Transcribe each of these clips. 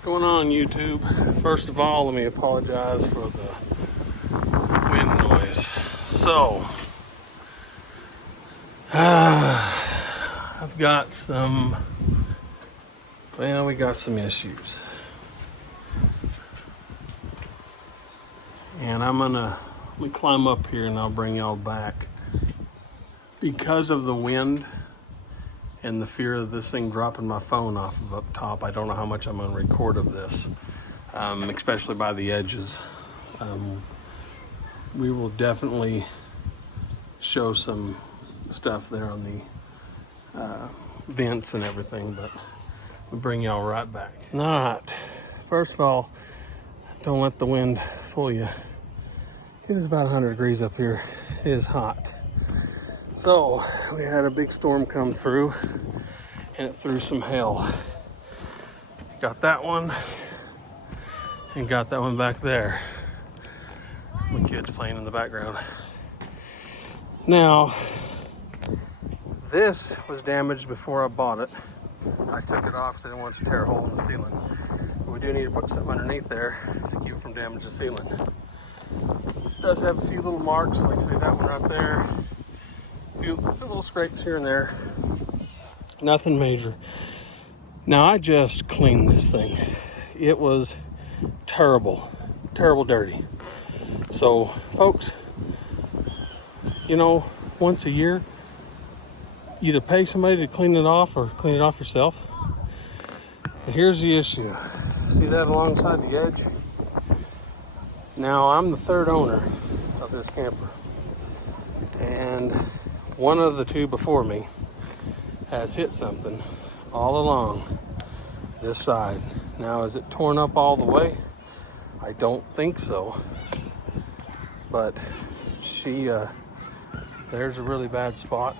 What's going on, YouTube? First of all, let me apologize for the wind noise. So, I've got some, we got some issues. And let me climb up here and I'll bring y'all back. Because of the wind and the fear of this thing dropping my phone off of up top, I don't know how much I'm going to record of this, especially by the edges. We will definitely show some stuff there on the vents and everything, but we'll bring y'all right back. All right, first of all, don't let the wind fool you. It is about 100 degrees up here. It is hot. So we had a big storm come through and it threw some hail. Got that one and got that one back there. My kids playing in the background. Now, this was damaged before I bought it. I took it off because I didn't want it to tear a hole in the ceiling. But we do need to put something underneath there to keep it from damaging the ceiling. It does have a few little marks, like say that one right there. Few little scrapes here and there, nothing major. Now I just cleaned this thing. It was terrible dirty. So folks, once a year, either pay somebody to clean it off or clean it off yourself. And here's the issue. See that alongside the edge? Now I'm the third owner of this camper. And one of the two before me has hit something all along this side. Now, is it torn up all the way? I don't think so. But there's a really bad spot.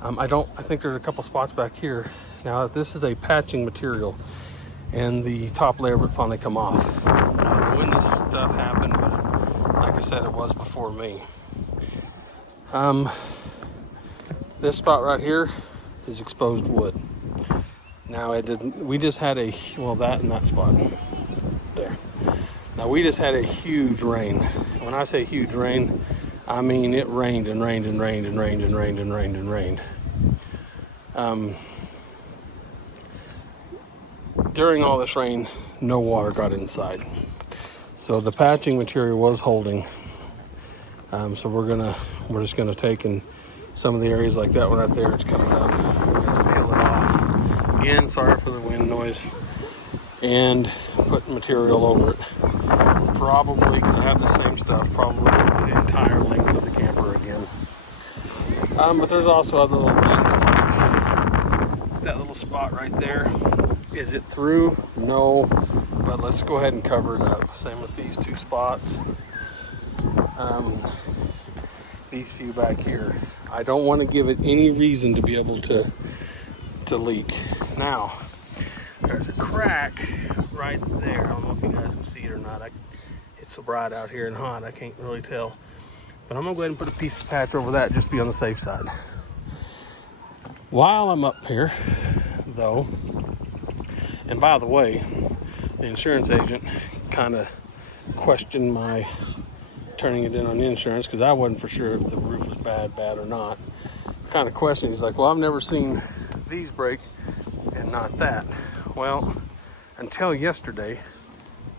I think there's a couple spots back here. Now, this is a patching material and the top layer of it finally come off. I don't know when this stuff happened, but like I said, it was before me. This spot right here is exposed wood. Now we just had that and that spot there. Now we just had a huge rain. When I say huge rain, I mean it rained and rained and rained and rained and rained and rained and rained. During all this rain, no water got inside. So the patching material was holding. So we're just gonna take in some of the areas like that one right there. It's coming up. We're gonna peel it off. Again, sorry for the wind noise. And put material over it. Probably, because I have the same stuff, probably the entire length of the camper again. But there's also other little things like that little spot right there. Is it through? No. But let's go ahead and cover it up. Same with these two spots. These few back here. I don't want to give it any reason to be able to leak. Now, there's a crack right there. I don't know if you guys can see it or not. It's so bright out here and hot, I can't really tell. But I'm gonna go ahead and put a piece of patch over that just to be on the safe side. While I'm up here, though, and by the way, the insurance agent kind of questioned my turning it in on the insurance because I wasn't for sure if the roof was bad or not. Kind of questioned. He's like, well, I've never seen these break and not that. Well, until yesterday,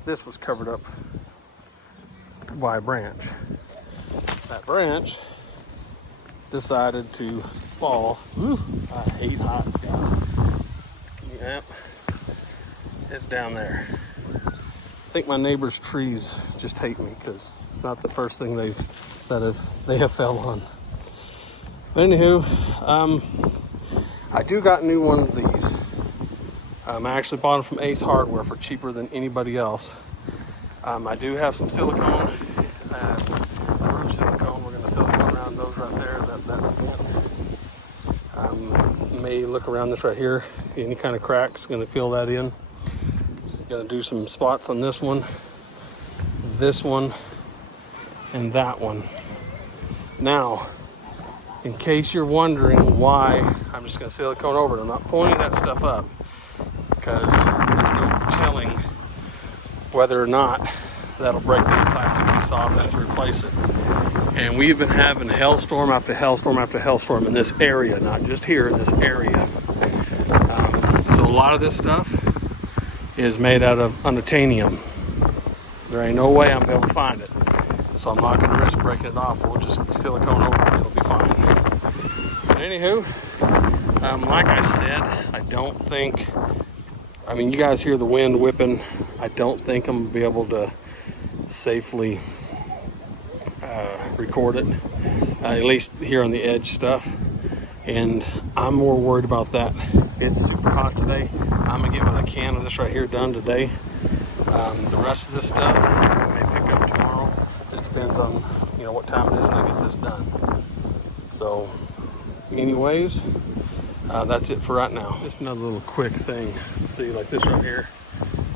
this was covered up by a branch. That branch decided to fall. Ooh, I hate heights, guys. Yep, it's down there. I think my neighbor's trees just hate me because it's not the first thing they have fell on. But anywho, I do got a new one of these. I actually bought them from Ace Hardware for cheaper than anybody else. I do have some silicone, roof silicone. We're going to silicone around those right there. That may look around this right here. Any kind of cracks, going to fill that in. Going to do some spots on this one, and that one. Now, in case you're wondering why I'm just going to silicone over it, I'm not pointing that stuff up because there's no whether or not that'll break that plastic piece off and to replace it. And we've been having hailstorm after hailstorm after hailstorm in this area, not just here, in this area. So a lot of this stuff is made out of unobtainium. There ain't no way I'm gonna be able to find it. So I'm not gonna risk breaking it off. We'll just silicone over it, it'll be fine. But anywho, like I said, I don't think, I mean, you guys hear the wind whipping. I don't think I'm gonna be able to safely record it, at least here on the edge stuff. And I'm more worried about that. It's super hot today. I'm gonna get what I can of this right here done today. The rest of this stuff we may pick up tomorrow. Just depends on what time it is when I get this done. So anyways, that's it for right now. Just another little quick thing. See, like this right here,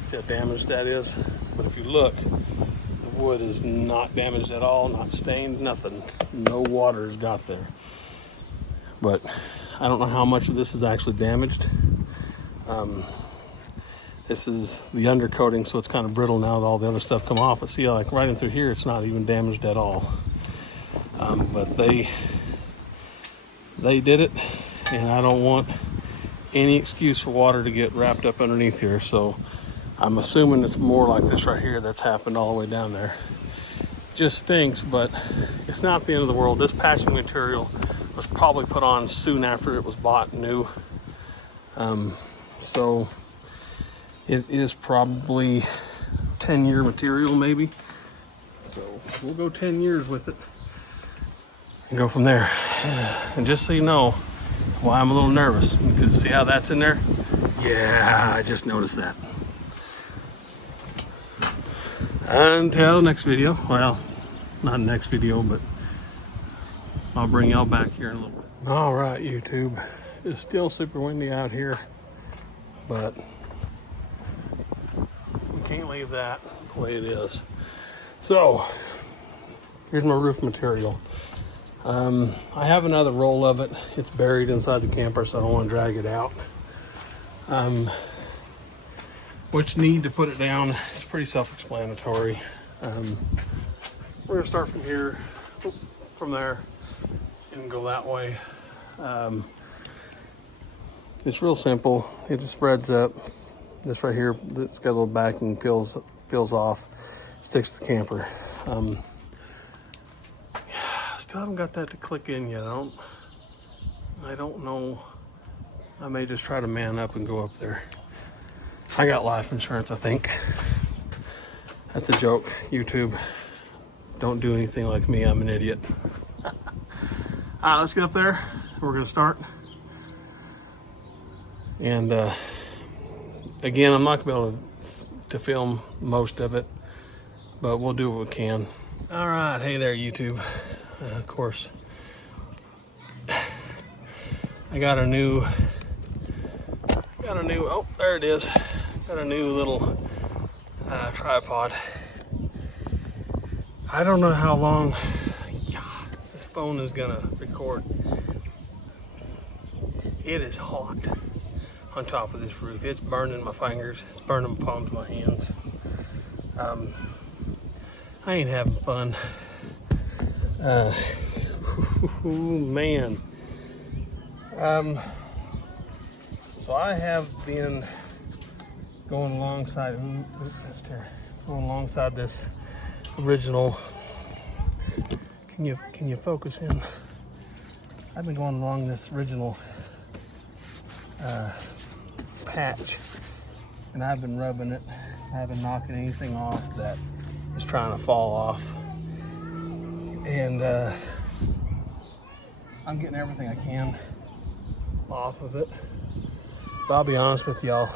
see how damaged that is? But if you look, the wood is not damaged at all, not stained, nothing. No water's got there. But I don't know how much of this is actually damaged. This is the undercoating, so it's kind of brittle now that all the other stuff come off. But see, like right in through here, it's not even damaged at all. But they did it, and I don't want any excuse for water to get wrapped up underneath here. So I'm assuming it's more like this right here that's happened all the way down there. Just stinks, but it's not the end of the world. This patching material was probably put on soon after it was bought new. So it is probably 10-year material maybe. So we'll go 10 years with it and go from there. And just so you know why I'm a little nervous, because see how that's in there? Yeah, I just noticed that. Until next video, well, not next video, but I'll bring y'all back here in a little bit. All right, YouTube, it's still super windy out here, but we can't leave that the way it is. So here's my roof material. I have another roll of it. It's buried inside the camper, so I don't want to drag it out. Which need to put it down, it's pretty self-explanatory. We're gonna start from here, from there, and go that way. It's real simple. It just spreads up. This right here, it's got a little backing, peels off, sticks to the camper. Still haven't got that to click in yet. I don't know. I may just try to man up and go up there. I got life insurance, I think. That's a joke, YouTube. Don't do anything like me, I'm an idiot. All right, let's get up there. We're gonna start. And again, I'm not gonna be able to film most of it, but we'll do what we can. All right, hey there, YouTube. Of course, I got a new, oh, there it is. Got a new little tripod. I don't know how long this phone is gonna record. It is hot on top of this roof. It's burning my fingers. It's burning the palms of my hands. I ain't having fun. Man. So I have been going alongside this original. Can you focus in? I've been going along this original patch, and I've been rubbing it. I haven't knocking anything off that is trying to fall off, and I'm getting everything I can off of it. But I'll be honest with y'all,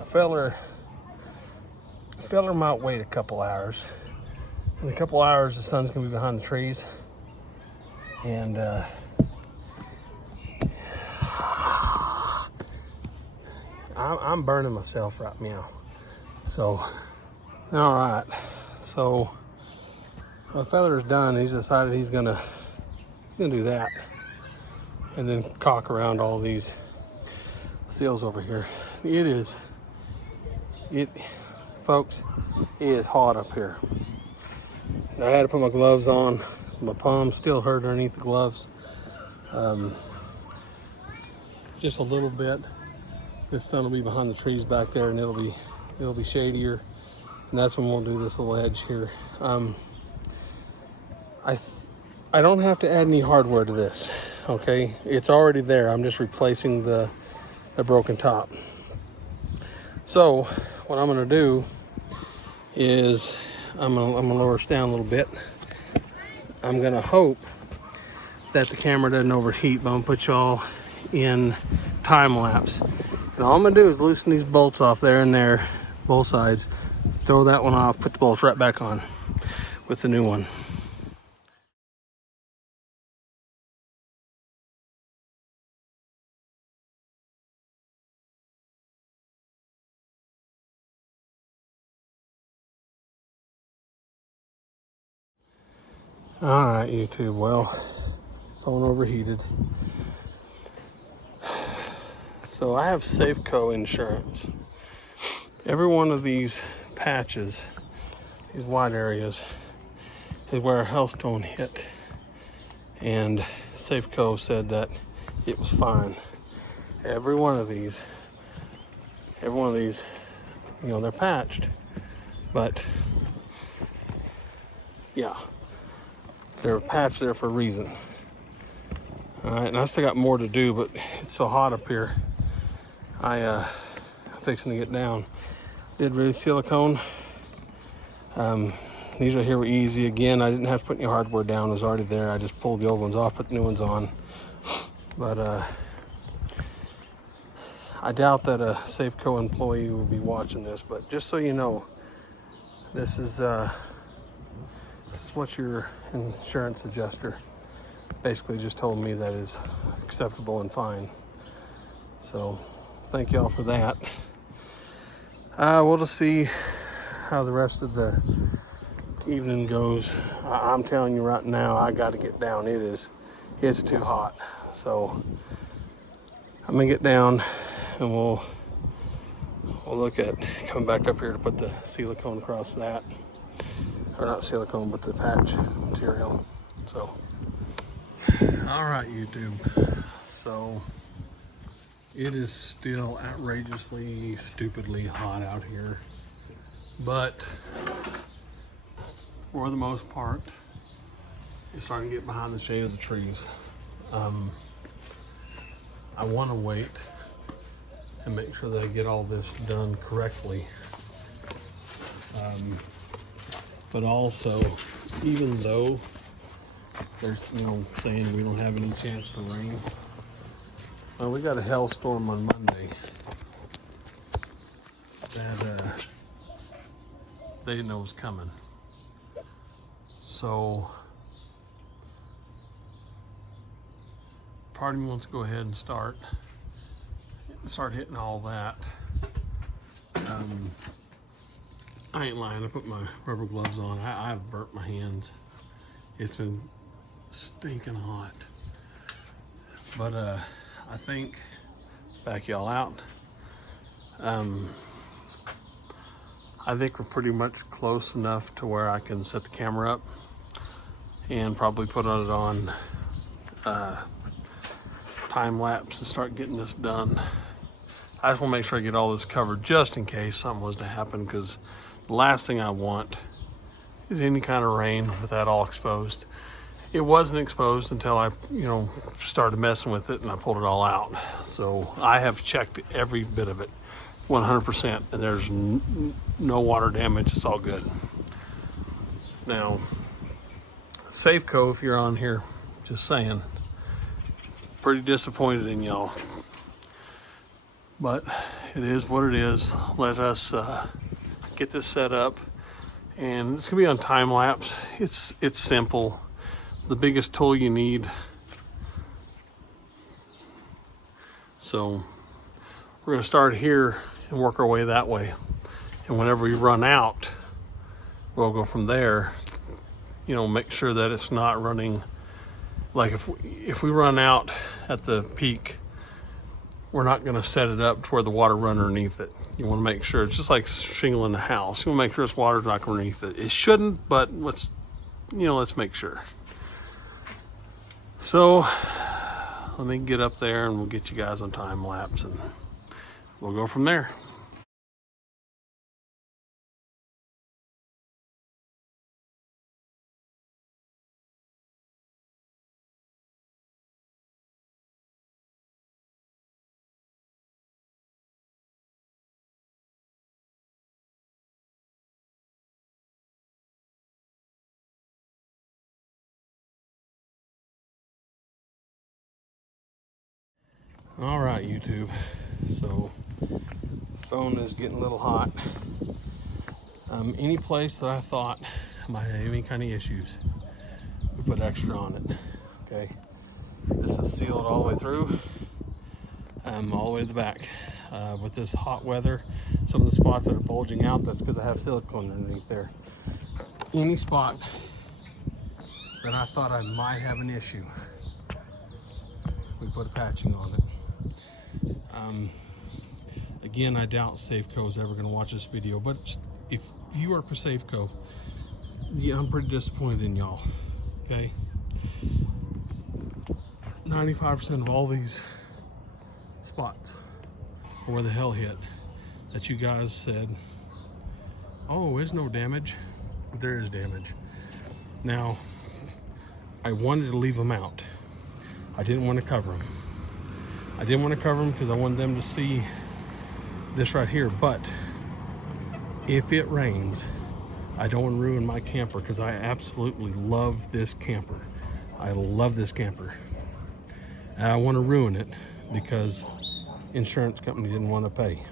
a feller might wait a couple hours. In a couple hours, the sun's gonna be behind the trees, and I'm burning myself right now. So, all right. So, my feller's done. He's decided he's gonna do that, and then caulk around all these seals over here. It is It, folks, it is hot up here. I had to put my gloves on. My palms still hurt underneath the gloves. Just a little bit. This sun will be behind the trees back there, and it'll be shadier, and that's when we'll do this little edge here. I don't have to add any hardware to this. Okay, it's already there. I'm just replacing the broken top. So what I'm going to do is I'm gonna lower this down a little bit. I'm going to hope that the camera doesn't overheat, but I'm going to put y'all in time lapse. And all I'm going to do is loosen these bolts off there and there, both sides. Throw that one off, put the bolts right back on with the new one. All right, YouTube, well, phone overheated. So I have Safeco insurance. Every one of these patches, these white areas, is where a hailstone hit. And Safeco said that it was fine. Every one of these, you know, they're patched. But, yeah. They're patched there for a reason. All right, and I still got more to do, but it's so hot up here. I'm fixing to get down. Did really silicone. These right here were easy. Again, I didn't have to put any hardware down. It was already there. I just pulled the old ones off, put the new ones on. But I doubt that a Safeco employee will be watching this. But just so you know, this is what your insurance adjuster basically just told me that is acceptable and fine. So thank y'all for that. We'll just see how the rest of the evening goes. I'm telling you right now, I got to get down. It's too hot. So I'm gonna get down, and we'll look at coming back up here to put the silicone across that. Or not silicone, but the patch material. So, all right, YouTube. So, it is still outrageously, stupidly hot out here. But, for the most part, it's starting to get behind the shade of the trees. I want to wait and make sure that I get all this done correctly. But also, even though there's, you know, saying we don't have any chance for rain, well, we got a hailstorm on Monday that they didn't know was coming. So, part of me wants to go ahead and start hitting all that. I ain't lying, I put my rubber gloves on. I've burnt my hands. It's been stinking hot. But I think, back y'all out, I think we're pretty much close enough to where I can set the camera up and probably put it on time lapse and start getting this done. I just want to make sure I get all this covered just in case something was to happen, because the last thing I want is any kind of rain with that all exposed. It wasn't exposed until I, you know, started messing with it and I pulled it all out. So I have checked every bit of it, 100%, and there's no water damage. It's all good. Now, Safeco, if you're on here, just saying, pretty disappointed in y'all. But it is what it is. Let us get this set up, and it's gonna be on time lapse. It's simple. The biggest tool you need. So we're gonna start here and work our way that way. And whenever we run out, we'll go from there. You know, make sure that it's not running. Like if we run out at the peak, we're not going to set it up to where the water run underneath it. You want to make sure it's just like shingling the house. You want to make sure this water's not underneath it. It shouldn't, but let's make sure. So let me get up there and we'll get you guys on time lapse and we'll go from there. All right, YouTube. So phone is getting a little hot. Any place that I thought might have any kind of issues, we put extra on it. Okay, this is sealed all the way through, all the way to the back. With this hot weather, some of the spots that are bulging out, that's because I have silicone underneath there. Any spot that I thought I might have an issue, we put a patching on it. Again, I doubt Safeco is ever going to watch this video, but if you work for Safeco, yeah, I'm pretty disappointed in y'all. Okay, 95% of all these spots are where the hell hit that you guys said, oh, there's no damage, but there is damage. Now, I wanted to leave them out. I didn't want to cover them. I didn't want to cover them because I wanted them to see this right here. But if it rains, I don't want to ruin my camper because I absolutely love this camper. I love this camper. I want to ruin it because insurance company didn't want to pay.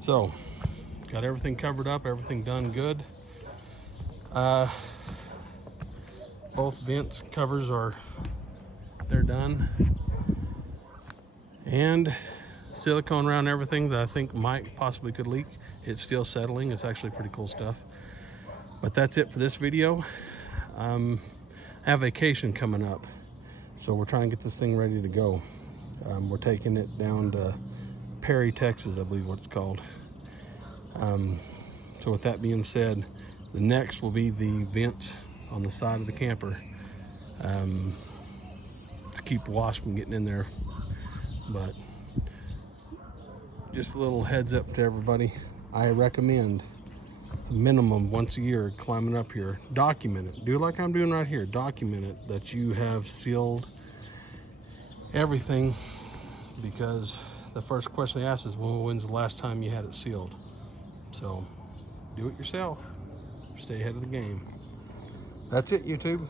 So got everything covered up, everything done good. Both vents covers they're done, and silicone around everything that I think might possibly could leak. It's still settling. It's actually pretty cool stuff. But that's it for this video. I have vacation coming up, so we're trying to get this thing ready to go. We're taking it down to Perry, Texas, I believe what it's called. So with that being said, the next will be the vents on the side of the camper, to keep wasp from getting in there. But just a little heads up to everybody, I recommend minimum once a year climbing up here, document it, do like I'm doing right here, document it that you have sealed everything, because the first question they ask is, well, when's the last time you had it sealed? So do it yourself, stay ahead of the game. That's it, YouTube.